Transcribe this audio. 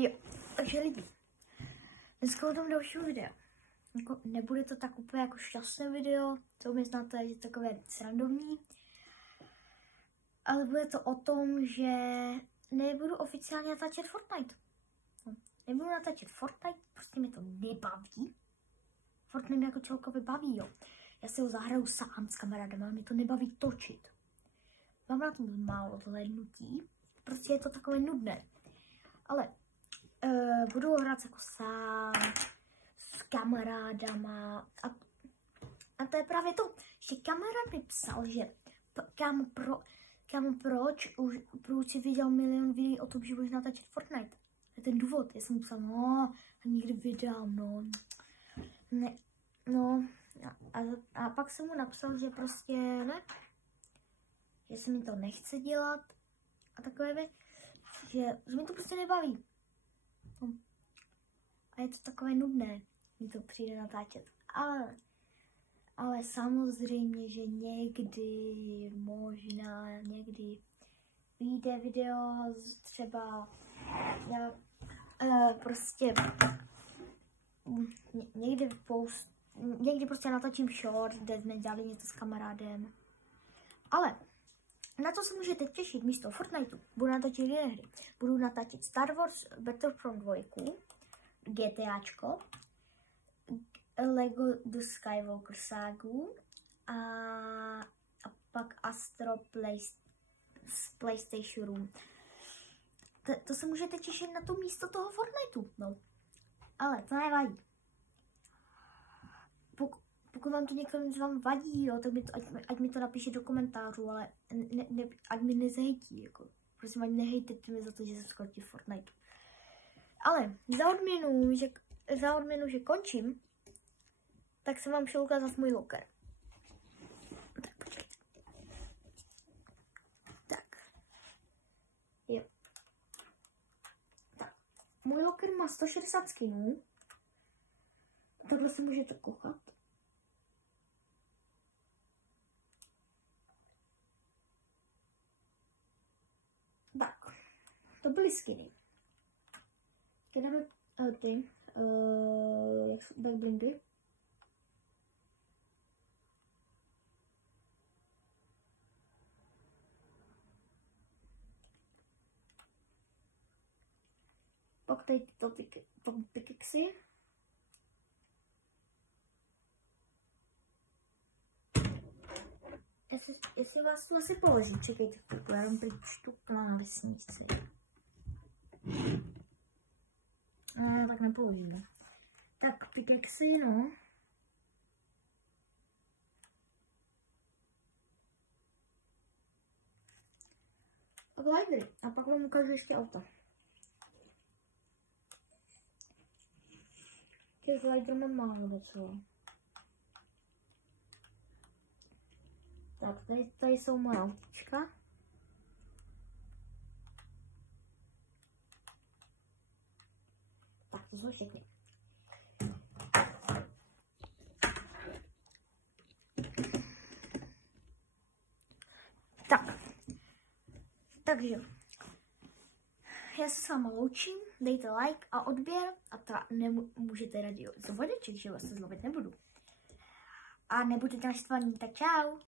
Jo, takže lidi, dneska udám dalšího videa. Jako, nebude to tak úplně jako šťastné video, to mě znáte, že je takové srandovní. Ale bude to o tom, že nebudu oficiálně natáčet Fortnite. Nebudu natáčet Fortnite, prostě mě to nebaví. Fortnite mě jako celkově baví, jo. Já si ho zahraju sám s kamarádem, ale mě to nebaví točit. Mám na tom málo zhlédnutí, prostě je to takové nudné. Ale budu ho hrát jako sám, s kamarádama a to je právě to, že kamarád mi psal, že proč si viděl milion videí o tom, že budeš natáčet Fortnite. To je ten důvod, já jsem mu psal, no, a někdy vydám, no. Ne, no, a pak jsem mu napsal, že prostě ne, že se mi to nechce dělat a takové věci, že mi to prostě nebaví. No. A je to takové nudné, mi to přijde natáčet. Ale samozřejmě, že někdy vyjde video, třeba prostě někdy prostě natočím short, kde jsme dělali něco s kamarádem. Ale na to se můžete těšit místo Fortniteu. Budu natáčet jiné hry. Budu natáčet Star Wars Battlefront 2, GTAčko, Lego The Skywalker Sagu a pak Astro PlayStation Room. To se můžete těšit na to místo toho Fortniteu, no. Ale to nevadí. Pokud vám to někdo z vám vadí, jo, tak ať mi to napíše do komentářů, ale ať mi nezhejtí, jako. Prosím, ať nehejtete mi za to, že se skrotí Fortnite. Ale za odměnu, že končím, tak jsem vám šel ukázat můj locker. Tak, počkejte. Tak. Jo. Tak. Můj locker má 160 skinů. Takhle se můžete koukat. Tak. To byly skiny. Dáme backblindy. Pak tady tyto pickaxy. Jestli vás to asi položí, čekejte, já jenom přečtu klávesnici. No, tak nepoložíme. Tak, pickaxy, no. A glidery. A pak vám ukážu ještě auta. Těch glider mám málo docela. Tak, tady jsou moje autička. Tak, to jsou všechny. Tak. Takže. Já se s váma loučím, dejte like a odběr a můžete raději zvodeček, že vás to zlobit nebudu. A nebudete naštvaní, tak čau.